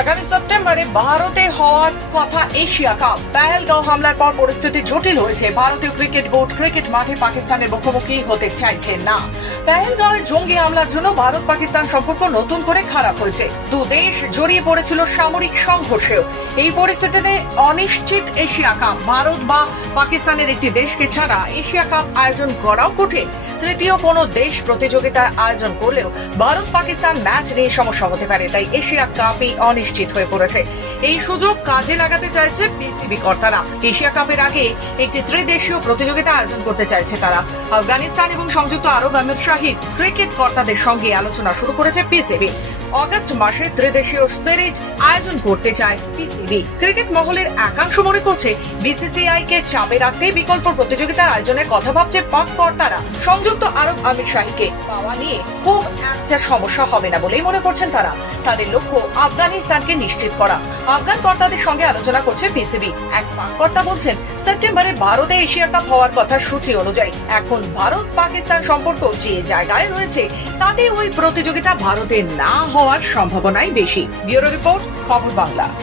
আগামী সেপ্টেম্বরে ভারতে হওয়ার কথা এশিয়া কাপ। পেহেলগাঁও হামলার পর পরিস্থিতি জটিল হয়েছে। ভারতীয় ক্রিকেট বোর্ড ক্রিকেট মাঠে পাকিস্তানের মুখোমুখি হতে চাইছে না। পেহেলগাঁওয়ে জঙ্গি হামলার জন্য ভারত পাকিস্তান সম্পর্ক নতুন করে খারাপ হয়েছে। দু দেশ জড়িয়ে পড়েছিল সামরিক সংঘর্ষেও। এই পরিস্থিতিতে অনিশ্চিত এশিয়া কাপ। ভারত বা পাকিস্তানের একটি দেশকে ছাড়া এশিয়া কাপ আয়োজন করাও কঠিন। তৃতীয় কোনো দেশ প্রতিযোগিতার আয়োজন করলেও ভারত পাকিস্তান ম্যাচ নিয়ে সমস্যা হতে পারে। তাই এশিয়া কাপই অনিশ্চিত। হয়ে পড়েছে। এই সুযোগ কাজে লাগাতে চাইছে পিসিবি কর্তারা। এশিয়া কাপের আগে একটি ত্রিদেশীয় প্রতিযোগিতা আয়োজন করতে চাইছে তারা। আফগানিস্তান এবং সংযুক্ত আরব আমিরশাহী ক্রিকেট কর্তাদের সঙ্গে আলোচনা শুরু করেছে পিসিবি অগস্ট মাসে ত্রিদেশীয় সিরিজ আয়োজন করতে চায় পিসিবি ক্রিকেট মহলের একাংশ মনে করছে বিসিসিআই কে চাপে রাখতে বিকল্প প্রতিযোগিতা আয়োজনের কথা ভাবছে পাক কর্তারা। সংযুক্ত আরব আমির শাহীকে পাওয়া নিয়ে খুব একটা সমস্যা হবে না বলেই মনে করছেন তারা। তাদের লক্ষ্য আফগানিস্তানকে নিশ্চিত করা। আফগান কর্তাদের সঙ্গে আলোচনা করছে পিসিবি। এক পাক কর্তা বলছেন সেপ্টেম্বরে ভারতে এশিয়া কাপ হওয়ার কথা সূচি অনুযায়ী। এখন ভারত পাকিস্তান সম্পর্ক যে জায়গায় রয়েছে, তাতে ওই প্রতিযোগিতা ভারতে না হওয়ার সম্ভাবনাই বেশি। ব্যুরো রিপোর্ট, খবর বাংলা।